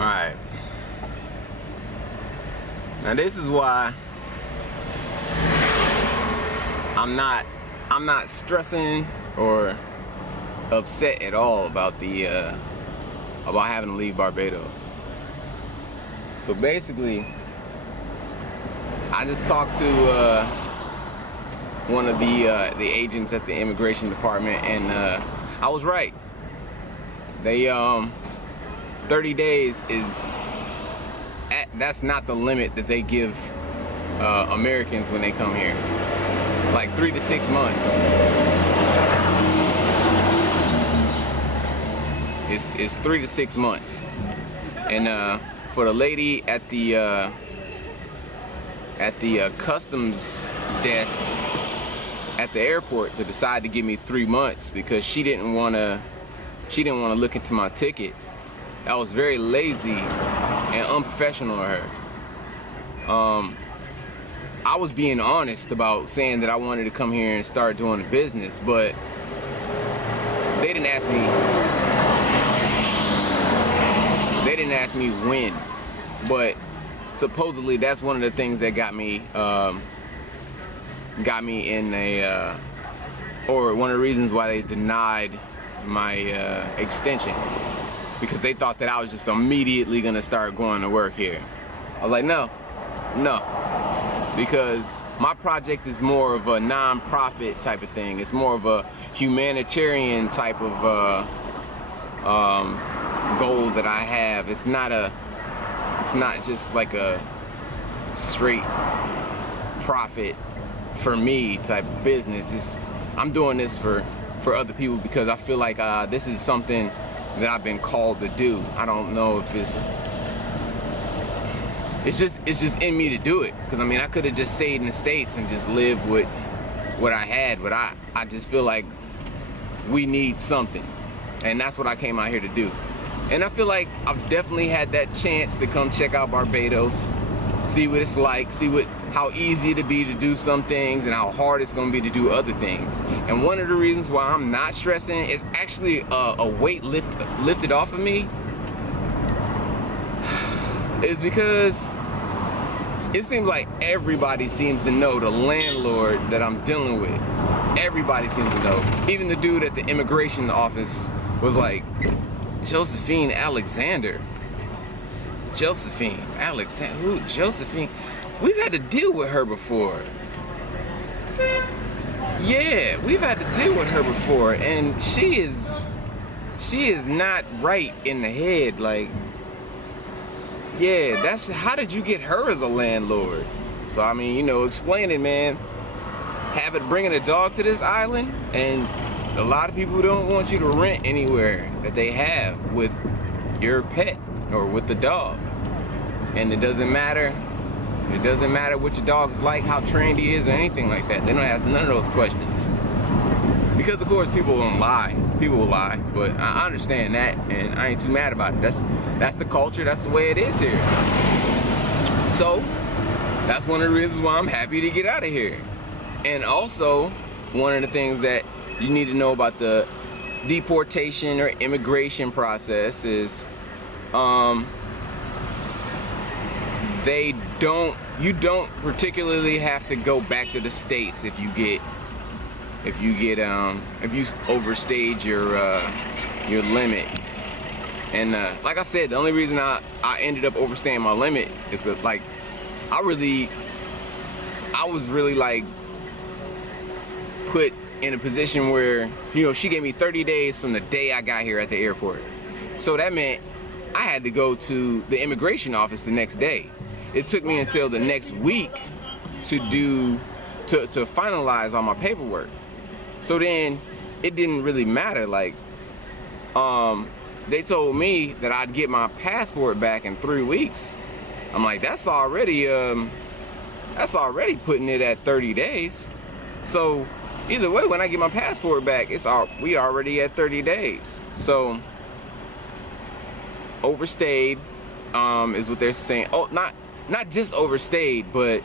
Alright. Now this is why I'm not stressing or upset at all about about having to leave Barbados. So basically, I just talked to one of the agents at the immigration department, and I was right. They 30 days is that's not the limit that they give Americans when they come here. It's like 3 to 6 months. It's 3 to 6 months, and for the lady at the customs desk at the airport to decide to give me 3 months because she didn't want to look into my ticket, that was very lazy and unprofessional of her. I was being honest about saying that I wanted to come here and start doing a business, but they didn't ask me when. But supposedly that's one of the things that got me in a or one of the reasons why they denied my extension, because they thought that I was just immediately gonna start going to work here. I was like, no, because my project is more of a non-profit type of thing. It's more of a humanitarian type of goal that I have. It's not just like a straight profit for me type of business. I'm doing this for other people because I feel like this is something that I've been called to do. I don't know if it's just in me to do it, because I mean I could have just stayed in the States and just lived with what I had, but I just feel like we need something, and that's what I came out here to do. And I feel like I've definitely had that chance to come check out Barbados, see what it's like, see how easy it'd be to do some things and how hard it's gonna be to do other things. And one of the reasons why I'm not stressing is actually a weight lifted off of me, is because it seems like everybody seems to know the landlord that I'm dealing with. Everybody seems to know. Even the dude at the immigration office was like, Josephine Alexander. Josephine Alexander? Who? Josephine? We've had to deal with her before. Yeah, we've had to deal with her before, and she is not right in the head. Like, yeah, how did you get her as a landlord? So I mean, explain it, man. Bringing a dog to this island, and a lot of people don't want you to rent anywhere that they have with your pet or with the dog. And it doesn't matter what your dog's like, how trained he is, or anything like that. They don't ask none of those questions. Because of course people will lie, but I understand that, and I ain't too mad about it. That's the culture, that's the way it is here. So that's one of the reasons why I'm happy to get out of here. And also, one of the things that you need to know about the deportation or immigration process is you don't particularly have to go back to the States if you overstayed your limit. And like I said, the only reason I ended up overstaying my limit is because, like, I was really like put in a position where, she gave me 30 days from the day I got here at the airport. So that meant I had to go to the immigration office the next day. It took me until the next week to finalize all my paperwork. So then it didn't really matter. Like, they told me that I'd get my passport back in 3 weeks. I'm like, that's already putting it at 30 days. So either way, when I get my passport back, we already at 30 days. So overstayed is what they're saying. Oh, not just overstayed, but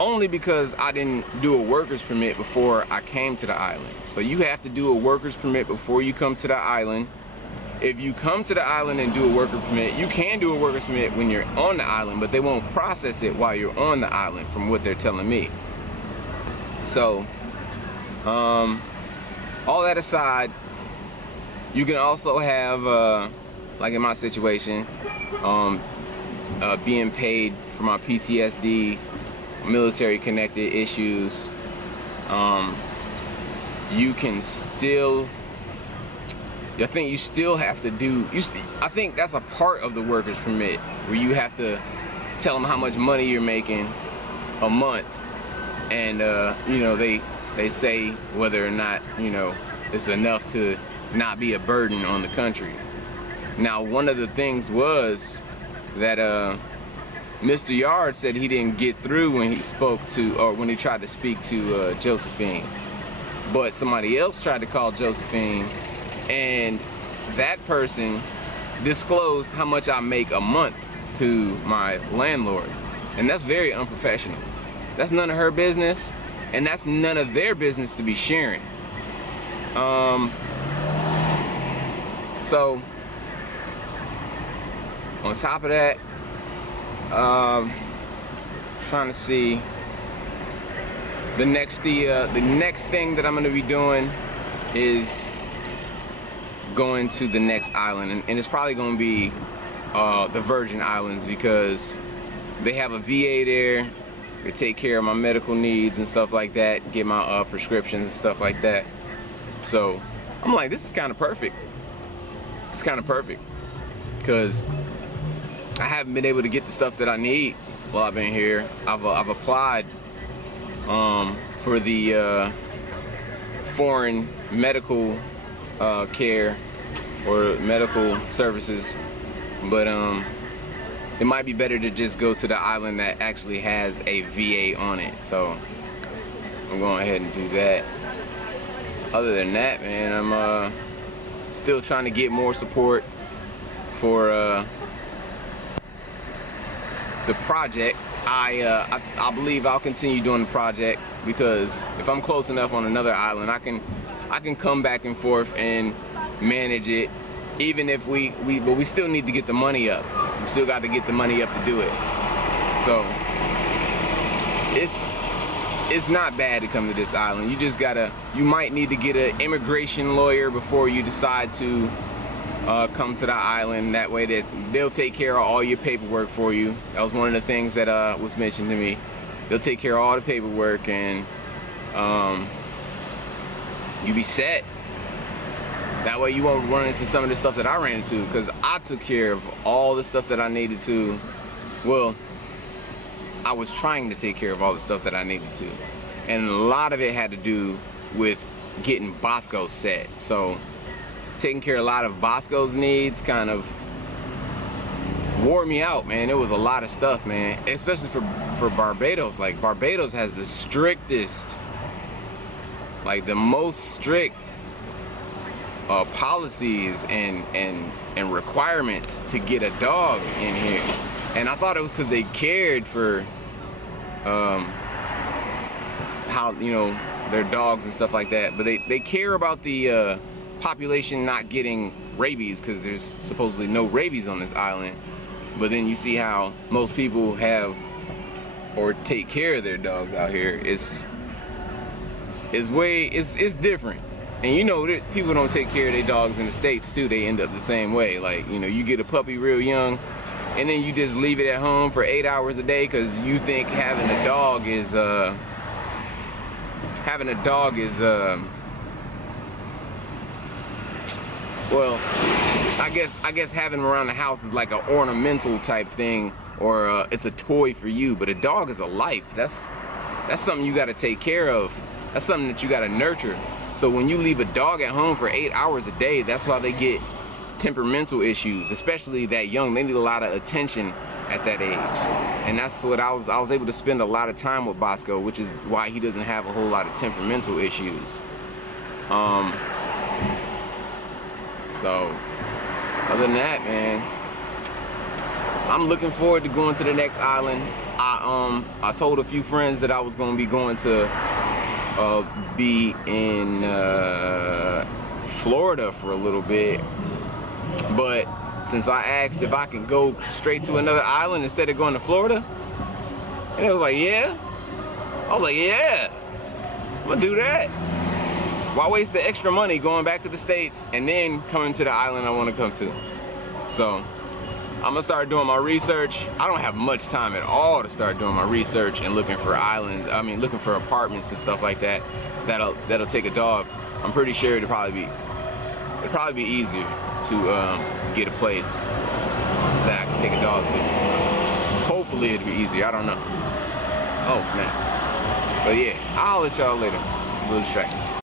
only because I didn't do a worker's permit before I came to the island. So you have to do a worker's permit before you come to the island. if you come to the island and do a worker permit, you can do a worker permit when you're on the island, but they won't process it while you're on the island, from what they're telling me. So, all that aside, you can also have, like in my situation, being paid for my PTSD, military connected issues. You can still, I think you still have to do, I think that's a part of the workers permit, where you have to tell them how much money you're making a month, and you know, they say whether or not, you know, it's enough to not be a burden on the country. Now, one of the things was that Mr. Yard said he didn't get through when he spoke to, or when he tried to speak to Josephine, but somebody else tried to call Josephine, and that person disclosed how much I make a month to my landlord, and that's very unprofessional. That's none of her business, and that's none of their business to be sharing. So on top of that, trying to see the next thing that I'm gonna be doing is going to the next island, and it's probably gonna be the Virgin Islands, because they have a VA there. They take care of my medical needs and stuff like that, get my prescriptions and stuff like that. So I'm like, this is kind of perfect. It's kind of perfect, because I haven't been able to get the stuff that I need while I've been here. I've applied for the foreign medical care or medical services, but it might be better to just go to the island that actually has a VA on it. So I'm going ahead and do that. Other than that, man, I'm still trying to get more support for the project. I believe I'll continue doing the project, because if I'm close enough on another island, I can come back and forth and manage it. Even if but we still need to get the money up. We still got to get the money up to do it. So it's not bad to come to this island. You might need to get an immigration lawyer before you decide to come to the island. That way that they'll take care of all your paperwork for you. That was one of the things that was mentioned to me. They'll take care of all the paperwork, and you be set. That way you won't run into some of the stuff that I ran into, because I took care of all the stuff that I needed to. Well, I was trying to take care of all the stuff that I needed to, and a lot of it had to do with getting Bosco set. So taking care of a lot of Bosco's needs kind of wore me out, man. It was a lot of stuff, man, especially for Barbados. Like, Barbados has the strictest, like the most strict policies and requirements to get a dog in here. And I thought it was because they cared for how, you know, their dogs and stuff like that, but they care about the population not getting rabies, because there's supposedly no rabies on this island. But then you see how most people have or take care of their dogs out here. It's different. And you know that people don't take care of their dogs in the States too. They end up the same way. Like, you know, you get a puppy real young, and then you just leave it at home for 8 hours a day because you think having a dog is well, I guess having them around the house is like an ornamental type thing, or it's a toy for you. But a dog is a life. That's something you got to take care of. That's something that you got to nurture. So when you leave a dog at home for 8 hours a day, that's why they get temperamental issues, especially that young. They need a lot of attention at that age. And that's what I was able to spend a lot of time with Bosco, which is why he doesn't have a whole lot of temperamental issues. So other than that, man, I'm looking forward to going to the next island. I told a few friends that I was going to be going to be in Florida for a little bit, But since I asked if I can go straight to another island instead of going to Florida, and it was like, yeah. I was like, yeah, I'm gonna do that. Why waste the extra money going back to the States and then coming to the island I want to come to? So I'm gonna start doing my research. I don't have much time at all to start doing my research and looking for islands. I mean, looking for apartments and stuff like that. That'll take a dog. I'm pretty sure it'd probably be easier to get a place that I can take a dog to. Hopefully it'd be easier. I don't know. Oh snap. But yeah, I'll let y'all later. A little distracted.